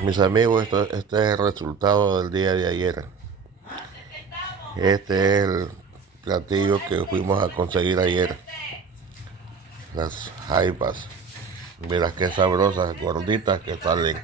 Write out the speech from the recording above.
Mis amigos, este es el resultado del día de ayer. Este es el platillo que fuimos a conseguir ayer. Las jaipas. Mira qué sabrosas, gorditas que salen.